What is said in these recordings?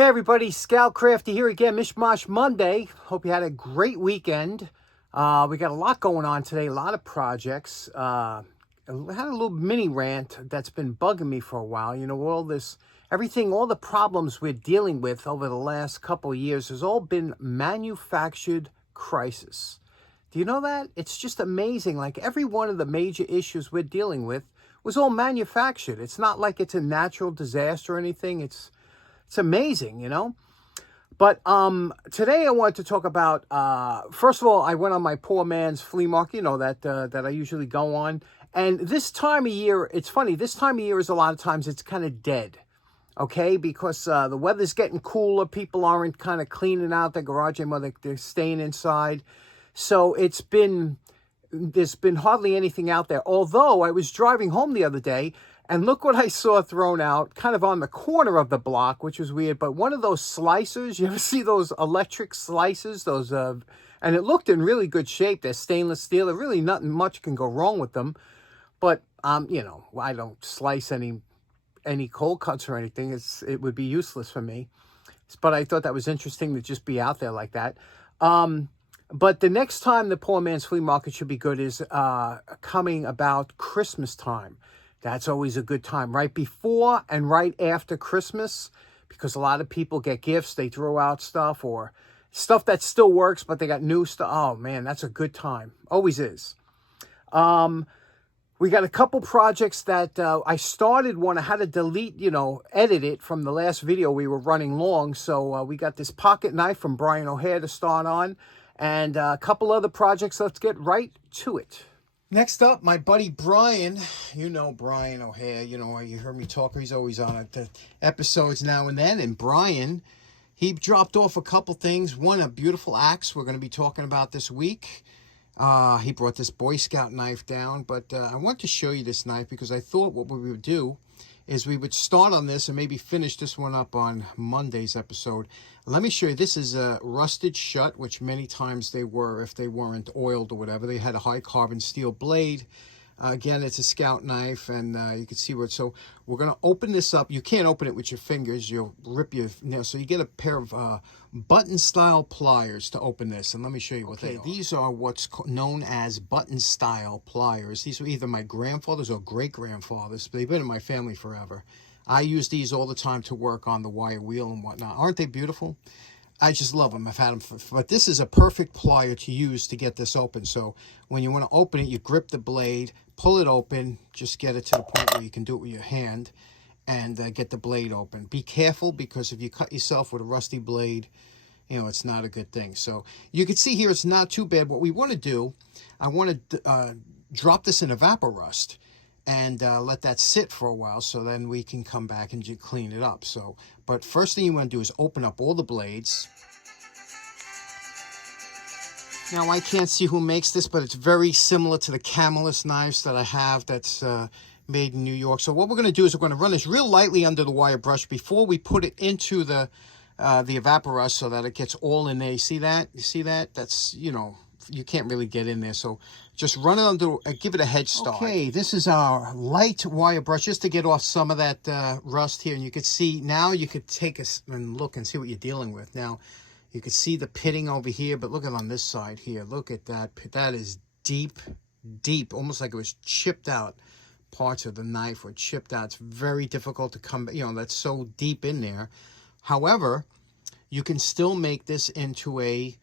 Hey everybody, Scout Crafty here again, Mishmash Monday. Hope you had a great weekend. We got a lot going on today, a lot of projects. I had a little mini rant that's been bugging me for a while. You know, all the problems we're dealing with over the last couple of years has all been manufactured crisis. Do you know that? It's just amazing. Like every one of the major issues we're dealing with was all manufactured. It's not like it's a natural disaster or anything. It's amazing, you know? But today I wanted to talk about, first of all, I went on my poor man's flea market, you know, that I usually go on. And this time of year, it's funny, this time of year is a lot of times it's kind of dead, okay? Because the weather's getting cooler, people aren't kind of cleaning out their garage anymore, they're staying inside. So there's been hardly anything out there. Although I was driving home the other day, and look what I saw thrown out, kind of on the corner of the block, which was weird. But one of those slicers, you ever see those electric slicers? And it looked in really good shape. They're stainless steel. There really nothing much can go wrong with them. But, you know, I don't slice any cold cuts or anything. It would be useless for me. But I thought that was interesting to just be out there like that. But the next time the poor man's flea market should be good is coming about Christmas time. That's always a good time, right before and right after Christmas, because a lot of people get gifts, they throw out stuff or stuff that still works, but they got new stuff. Oh, man, that's a good time. Always is. We got a couple projects that I started one. I had to delete, edit it from the last video. We were running long, so we got this Pocketknife from Brian O'Hare to start on, and a couple other projects. Let's get right to it. Next up, my buddy Brian. You know Brian O'Hare. You know, you heard me talk. He's always on the episodes now and then. And Brian, he dropped off a couple things. One, a beautiful axe we're going to be talking about this week. He brought this Boy Scout knife down. But I want to show you this knife because I thought what we would do is we would start on this and maybe finish this one up on Monday's episode. Let me show you. This is a rusted shut, which many times they were if they weren't oiled or whatever. They had a high carbon steel blade. Again, it's a Scout knife, and you can see what. So we're going to open this up. You can't open it with your fingers. You'll rip your nails. So you get a pair of button-style pliers to open this, and let me show you what they are. These are what's known as button-style pliers. These were either my grandfather's or great-grandfather's. They've been in my family forever. I use these all the time to work on the wire wheel and whatnot. Aren't they beautiful? I just love them. I've had them but this is a perfect plier to use to get this open. So when you want to open it, you grip the blade, pull it open, just get it to the point where you can do it with your hand and get the blade open. Be careful, because if you cut yourself with a rusty blade, it's not a good thing. So you can see here it's not too bad. What we want to do, I want to drop this in Evaporust and let that sit for a while, so then we can come back and clean it up. So, but first thing you want to do is open up all the blades. Now, I can't see who makes this, but it's very similar to the Camelus knives that I have that's made in New York. So what we're going to do is we're going to run this real lightly under the wire brush before we put it into the Evaporust, so that it gets all in there. You see that? You see that? That's, you can't really get in there. So just run it under, give it a head start. Okay, this is our light wire brush just to get off some of that rust here. And you can see, now you could take and look and see what you're dealing with. Now, you can see the pitting over here, but look at on this side here. Look at that. That is deep, deep, almost like it was chipped out. Parts of the knife were chipped out. It's very difficult to come, that's so deep in there. However, you can still make this into a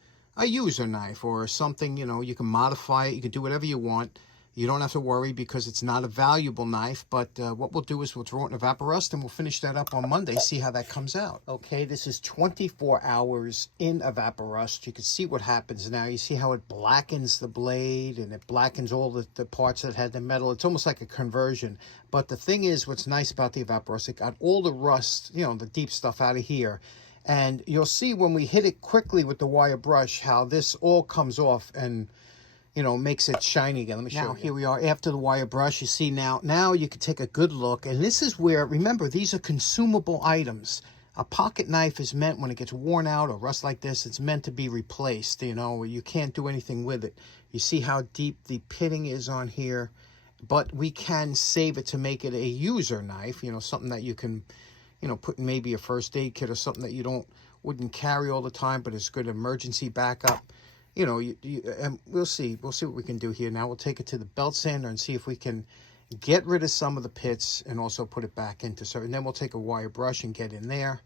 user knife or something. You can modify it. You can do whatever you want. You don't have to worry because it's not a valuable knife. But what we'll do is we'll throw it in Evaporust and we'll finish that up on Monday, see how that comes out. Okay, this is 24 hours in Evaporust. You can see what happens now. You see how it blackens the blade and it blackens all the parts that had the metal. It's almost like a conversion. But the thing is, what's nice about the Evaporust, it got all the rust, the deep stuff out of here. And you'll see when we hit it quickly with the wire brush how this all comes off and, makes it shiny again. Let me show you. Now, here we are after the wire brush. You see now you can take a good look. And this is where, remember, these are consumable items. A pocket knife is meant, when it gets worn out or rust like this, it's meant to be replaced. You can't do anything with it. You see how deep the pitting is on here. But we can save it to make it a user knife, something that you can you know, putting maybe a first aid kit or something that you wouldn't carry all the time, but it's good emergency backup. You know, and we'll see what we can do here. Now we'll take it to the belt sander and see if we can get rid of some of the pits and also put it back into service. And then we'll take a wire brush and get in there.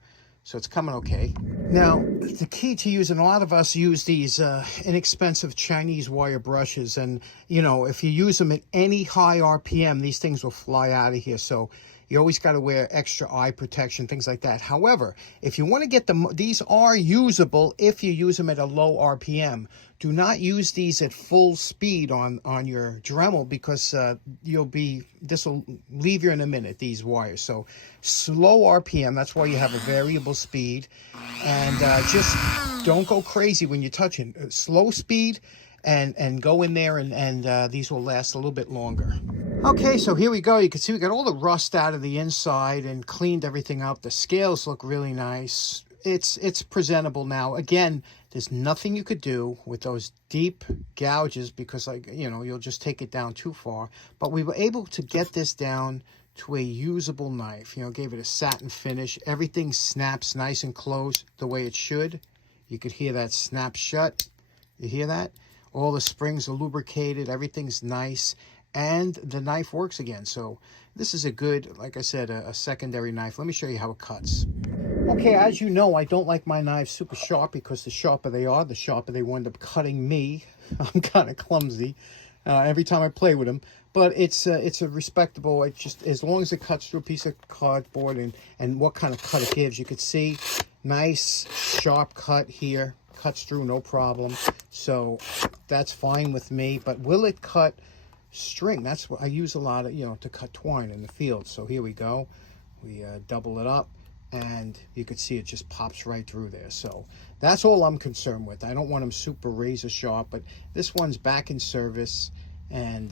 So it's coming okay. Now, the key to using, a lot of us use these inexpensive Chinese wire brushes. And, you know, if you use them at any high RPM, these things will fly out of here. So you always got to wear extra eye protection, things like that. However, if you want to get them, these are usable if you use them at a low RPM. Do not use these at full speed on your Dremel, because this will leave you in a minute, these wires. So slow RPM, that's why you have a variable speed. And just don't go crazy when you're touching. Slow speed, and go in there, and these will last a little bit longer. Okay, so here we go. You can see we got all the rust out of the inside and cleaned everything up. The scales look really nice. It's presentable now. Again, there's nothing you could do with those deep gouges, because, like, you know, you'll just take it down too far. But we were able to get this down to a usable knife. You know, gave it a satin finish. Everything snaps nice and close the way it should. You could hear that snap shut. You hear that? All the springs are lubricated. Everything's nice. And the knife works again. So this is a good, like I said, a secondary knife. Let me show you how it cuts. Okay, as you know, I don't like my knives super sharp, because the sharper they are, the sharper they wind up cutting me. I'm kind of clumsy every time I play with them. But it's a respectable, it's just, as long as it cuts through a piece of cardboard, and what kind of cut it gives. You could see, nice sharp cut here. Cuts through, no problem. So that's fine with me. But will it cut string? That's what I use a lot of, you know, to cut twine in the field. So here we go. We double it up, and you can see it just pops right through there. So that's all I'm concerned with. I don't want them super razor sharp, but this one's back in service, and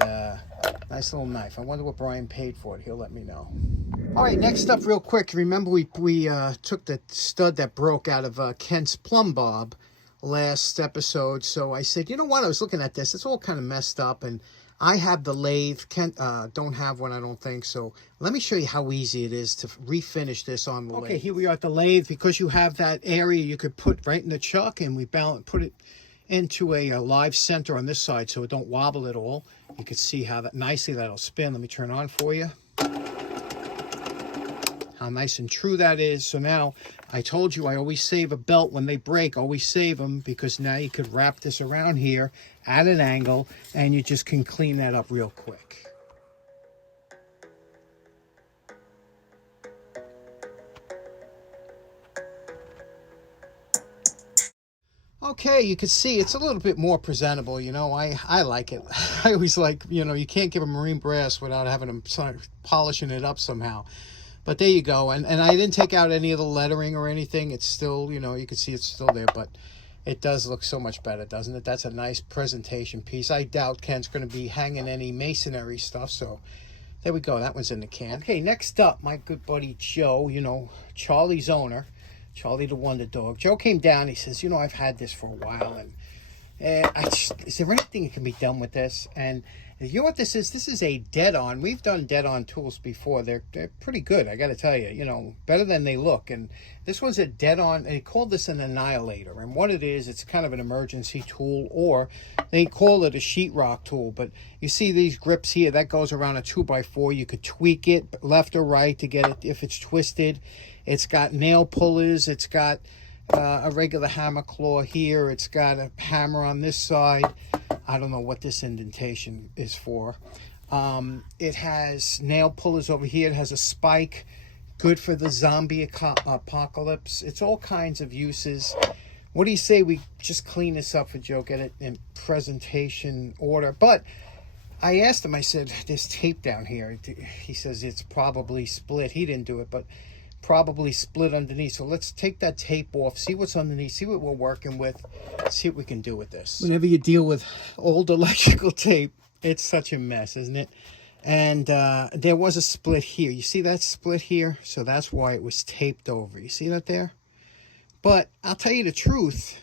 nice little knife. I wonder what Brian paid for it. He'll let me know. All right, next up real quick. Remember we took the stud that broke out of Kent's Plumbob last episode. So I said, you know what? I was looking at this. It's all kind of messed up, and I have the lathe. Kent don't have one, I don't think. So let me show you how easy it is to refinish this on the lathe. Okay, here we are at the lathe. Because you have that area you could put right in the chuck, and we put it into a live center on this side so it don't wobble at all. You can see how nicely that'll spin. Let me turn it on for you. How nice and true that is. So now, I told you I always save a belt when they break. Always save them, because now you could wrap this around here at an angle, and you just can clean that up real quick. Okay, you can see it's a little bit more presentable. You know, I like it. I always like, you know, you can't give a marine brass without having them polishing it up somehow. But there you go. And I didn't take out any of the lettering or anything. It's still, you know, you can see it's still there, but it does look so much better, doesn't it? That's a nice presentation piece. I doubt Ken's going to be hanging any masonry stuff, so there we go. That one's in the can. Okay, next up, my good buddy Joe, you know, Charlie's owner, Charlie the Wonder Dog. Joe came down. He says, you know, I've had this for a while, and is there anything that can be done with this? And you know what this is? This is a dead-on. We've done dead-on tools before. They're pretty good, I got to tell you. You know, better than they look. And this one's a dead-on. They call this an Annihilator. And what it is, it's kind of an emergency tool, or they call it a sheetrock tool. But you see these grips here, that goes around a 2x4. You could tweak it left or right to get it if it's twisted. It's got nail pullers. It's got a regular hammer claw here. It's got a hammer on this side. I don't know what this indentation is for. It has nail pullers over here. It has a spike, good for the zombie apocalypse. It's all kinds of uses. What do you say we just clean this up for Joe, get it in presentation order? But I asked him, I said, there's tape down here. He says it's probably split. He didn't do it, but probably split underneath. So let's take that tape off, see what's underneath, see what we're working with, see what we can do with this. Whenever you deal with old electrical tape, it's such a mess, isn't it? And there was a split here. You see that split here? So that's why it was taped over. You see that there? But I'll tell you the truth,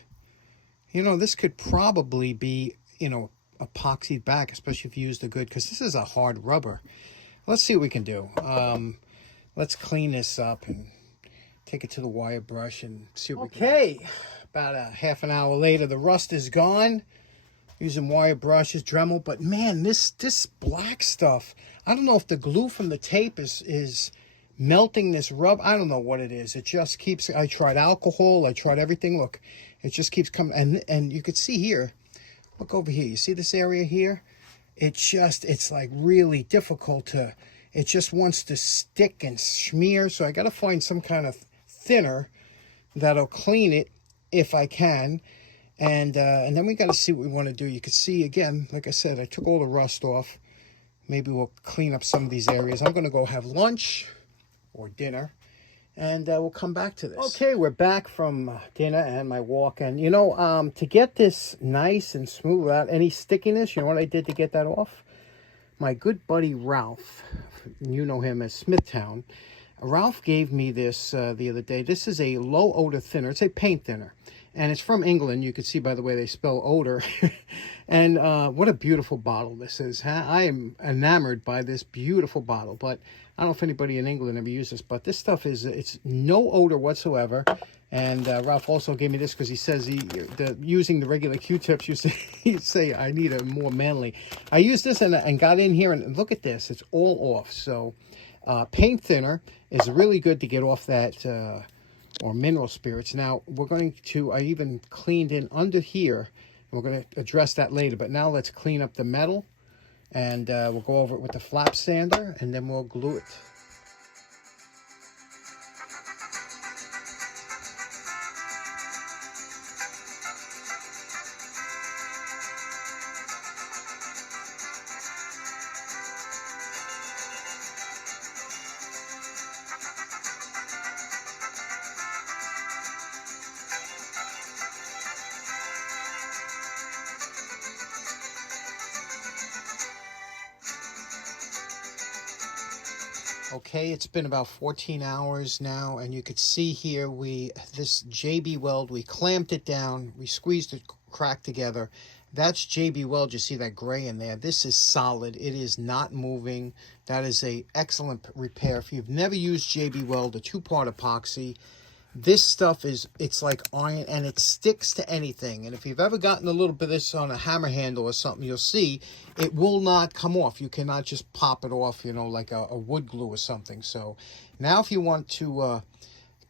you know, this could probably be, you know, epoxied back, especially if you use the good, because this is a hard rubber. Let's see what we can do. Let's clean this up and take it to the wire brush and see what we can do. Okay, about a half an hour later, the rust is gone. Using wire brushes, Dremel, but man, this black stuff, I don't know if the glue from the tape is melting this rub. I don't know what it is. It just keeps, I tried alcohol, I tried everything. Look, it just keeps coming. And you could see here, look over here. You see this area here? It's like really difficult to, it just wants to stick and smear. So I got to find some kind of thinner that'll clean it if I can. And then we got to see what we want to do. You can see, again, like I said, I took all the rust off. Maybe we'll clean up some of these areas. I'm going to go have lunch or dinner, and we'll come back to this. Okay, we're back from dinner and my walk. And, you know, to get this nice and smooth without any stickiness, you know what I did to get that off? My good buddy Ralph, you know him as Smithtown. Ralph gave me this the other day. This is a low odor thinner. It's a paint thinner. And it's from England. You can see by the way they spell odor. And what a beautiful bottle this is. Huh? I am enamored by this beautiful bottle. But I don't know if anybody in England ever used this. But this stuff is, it's no odor whatsoever. And Ralph also gave me this because he says using the regular Q-tips, you say I need a more manly. I used this and got in here and look at this. It's all off. So paint thinner is really good to get off that... or mineral spirits. Now, we're going to, I even cleaned in under here. We're going to address that later. But now let's clean up the metal. And we'll go over it with the flap sander. And then we'll glue it. Okay, it's been about 14 hours now, and you could see here this JB Weld, we clamped it down, we squeezed it crack together. That's JB Weld, you see that gray in there. This is solid, it is not moving. That is a excellent repair. If you've never used JB Weld, a two-part epoxy, this stuff it's like iron, and it sticks to anything. And if you've ever gotten a little bit of this on a hammer handle or something, you'll see it will not come off. You cannot just pop it off, you know, like a wood glue or something. So now if you want to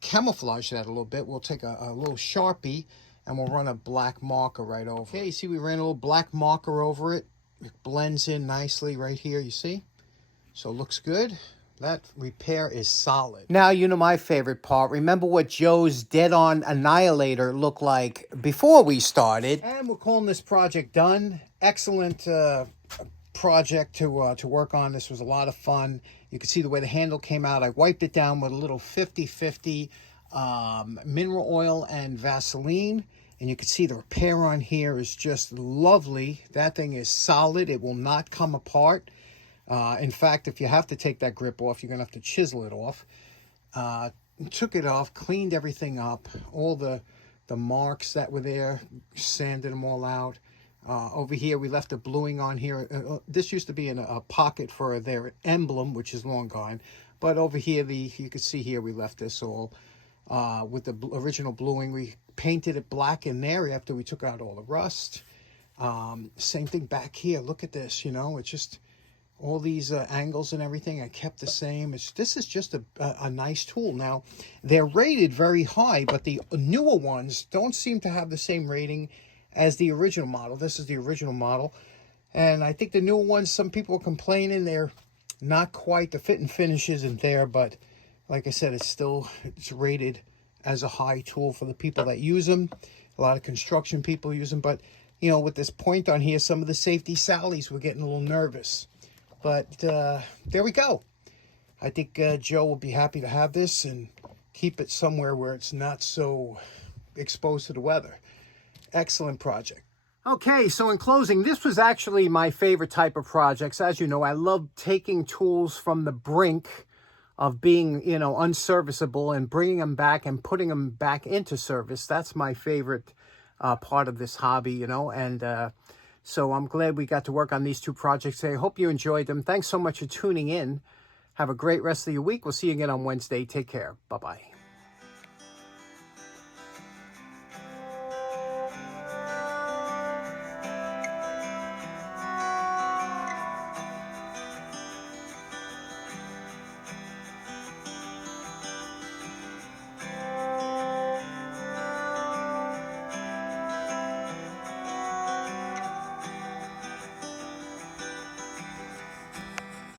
camouflage that a little bit, we'll take a little Sharpie and we'll run a black marker right over. Okay, you see we ran a little black marker over it. It blends in nicely right here, you see? So it looks good. That repair is solid. Now, you know my favorite part. Remember what Joe's dead-on Annihilator looked like before we started. And we're calling this project done. Excellent project to work on. This was a lot of fun. You can see the way the handle came out. I wiped it down with a little 50-50 mineral oil and Vaseline. And you can see the repair on here is just lovely. That thing is solid. It will not come apart. In fact, if you have to take that grip off, you're going to have to chisel it off. Took it off, cleaned everything up, all the marks that were there, sanded them all out. Over here, we left the bluing on here. This used to be in a pocket for their emblem, which is long gone. But over here, you can see here, we left this all with the original bluing. We painted it black in there after we took out all the rust. Same thing back here. Look at this, you know, it's just... all these angles and everything I kept the same. This is just a nice tool. Now, they're rated very high, but the newer ones don't seem to have the same rating as the original model. This is the original model. And I think the newer ones, some people are complaining they're not quite, the fit and finish isn't there. But like I said, it's rated as a high tool for the people that use them. A lot of construction people use them. But, you know, with this point on here, some of the safety Sallies were getting a little nervous. But there we go. I think Joe will be happy to have this and keep it somewhere where it's not so exposed to the weather. Excellent project. Okay, so in closing, this was actually my favorite type of projects. As you know, I love taking tools from the brink of being, you know, unserviceable and bringing them back and putting them back into service. That's my favorite part of this hobby, you know, and... so I'm glad we got to work on these two projects today. I hope you enjoyed them. Thanks so much for tuning in. Have a great rest of your week. We'll see you again on Wednesday. Take care. Bye-bye.